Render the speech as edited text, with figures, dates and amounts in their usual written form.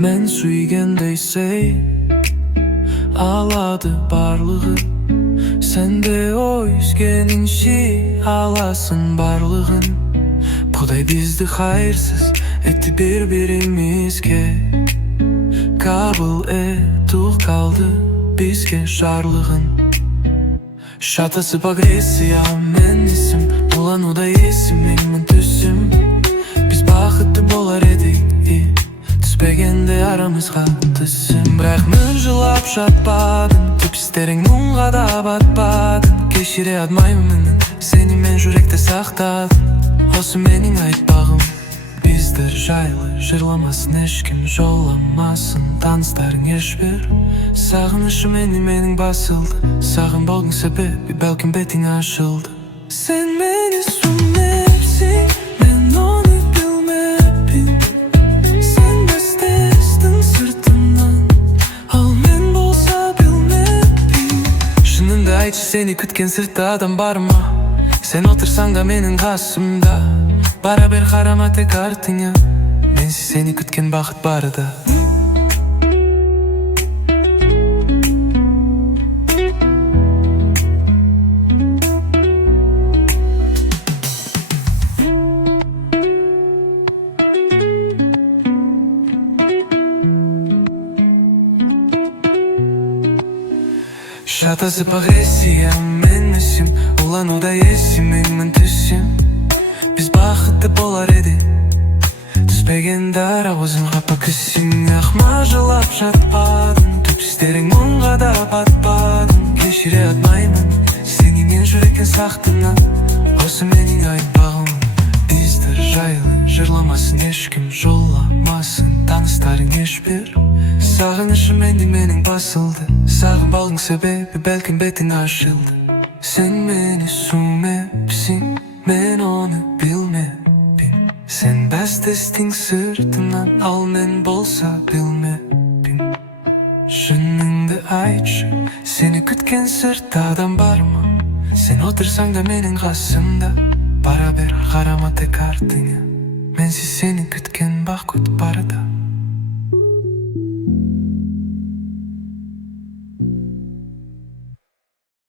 Men süygендей сей алады барлығы. Сенде өзгеніңше аласың барлығын. Құдай бізді хайырсыз етті бір-бірімізге. Қабыл ету қалды бізге жарлығын. Шатасып агрессия мен есім, улануда есіміңмін түсім. Біз бақытты болар едік, түспегенде арамызға түсім. Бірақ мен жылап жатпадым, түп істерің мұңға да батпадым. Кешіре алмаймын, сені мен жүректе сақтадым. Осы менің айтпағым, біздер жайлы жырламасын ешкім, жолламасын таныстарың ешбір. Сағынышым менің басылды, сағынбаудың себебі бәлкім бетің ашылды. Сен мені сүнерсің, мен оны білмеппін. Сен естестің сыртымнан, ал мен болса білмеппін. Шынында айтшы, сені күткен сыртта адам бар ма? Сен отырсаң да менің қасымда, бара бер қарама тек артыңа. Менсіз сені күткен бақыт барда. Шатасып агрессия мен есім, улануда есіміңмін түсім. Біз бақытты болар едік, түспегенде арауызың қапа күсің. Ақма жылап жатпадым, түп істерің мұңға да батпадым. Кешіре атмаймын, сені мен жүректен сақтымнан. Осы менің айтпағым, біздер жайлы жырламасын ешкім, жолламасын таныстарың ешбір. Сағынышым менің басылды, сағынбаудың себебі бәлкім бетің ашылды. Сен мені сүмепсің, мен оны білмеппін. Сен бәстестің сыртымнан, ал мен болса білмеппін. Шыныңды айтшы, сені күткен сыртта адам бар ма? Сен отырсаң да менің қасымда, бара бер қарама тек артыңа. Менсіз сені күткен бақыт барда.